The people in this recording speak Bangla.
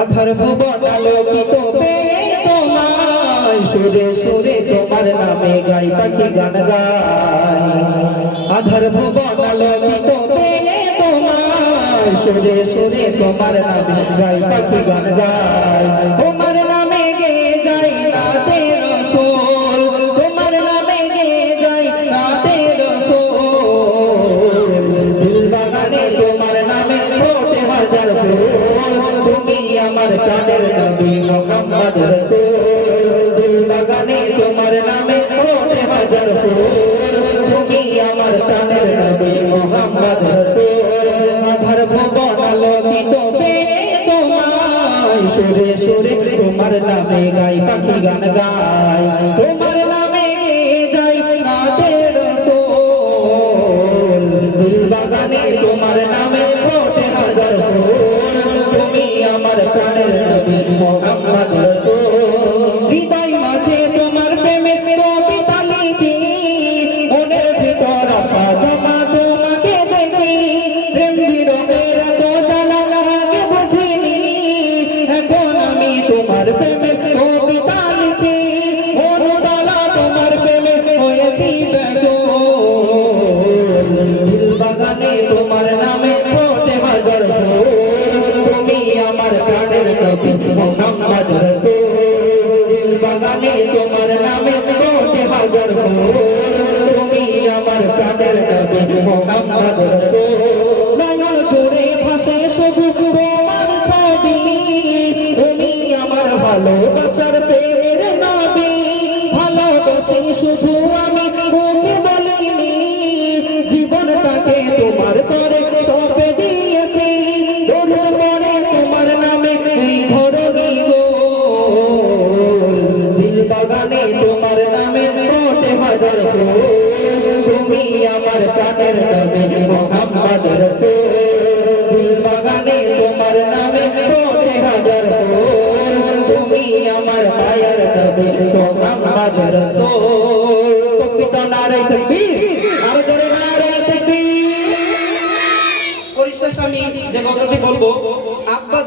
আধার ভুবন আলোকিত পেয়ে তোমায় সুরে সুরে তোমার নামে গাই পাখি গান গায়। আধার ভুবন আলোকিত পেয়ে তোমায় সুরে সুরে তোমার নামে গাই পাখি গান গায়। তোমার নামে গেয়ে যাই নাতে রাসূল, তোমার নামে গেয়ে যাই নাতে রাসূল। দিল বাগানে তোমার নামে ফোটে হাজার ফুল, তুমি আমার প্রাণের নবী মুহাম্মদ রাসূল। দিল বাগানে তোমার নামে ফোটে হাজার ফুল, তুমি আমার প্রাণের নবী মুহাম্মদ রাসূল। আধার ভুবন আলোকিত পেয়ে তোমায় সুরে সুরে তোমার নামে গাই পাখি গান গায়। তোমার নামে গেয়ে যাই নাতে রাসূল, দিল বাগানে তোমার নামে ফোটে হাজার ফুল, তুমি আমার প্রাণের নবী মুহাম্মদ রাসূল। হৃদয় মাঝে তোমার প্রেমের কবিতা লিখি, মনের ভিতর আশা জমা তোমাকে দেখি। প্রেম বিরহের এত জ্বালা আগে বুঝিনি, এখন আমি তোমার প্রেমের কবিতা লিখি। মনতলা তোমার প্রেমে হয়েছি ব্যাকুল, দিল বাগানে তোমার নামে ফোটে হাজার ফুল, তুমি আমার প্রাণের নবী মুহাম্মদ রাসূল। দিল বাগানে তোমার নামে ফোটে হাজার ফুল, তুমি আমার প্রাণের নবী মুহাম্মদ রাসূল। নয়ন জুড়ে ভাসে শুধু তোমার ছবি, তুমি আমার ভালোবাসার প্রেমের নবী। ভালোবাসি শুধু আমি মুখে বলিনি, জীবনটাকে তোমার করে সঁপে দিয়েছি। দরুদ পড়ে তোমার নামে এই ধরণী গোল, দিল বাগানে তোমার নামে ফোটে হাজার ফুল, তুমি আমার প্রাণের নবী মুহাম্মদ রাসূল। দিল বাগানে তোমার নামে ফোটে হাজার ফুল, তুমি আমার মায়ের নবী মুহাম্মদ রাসূল। তো নারে তাকবীর, আরো জোরে নারে তাকবীর। পরিশেষে আমি যে কথাটি বলবো, আব্বা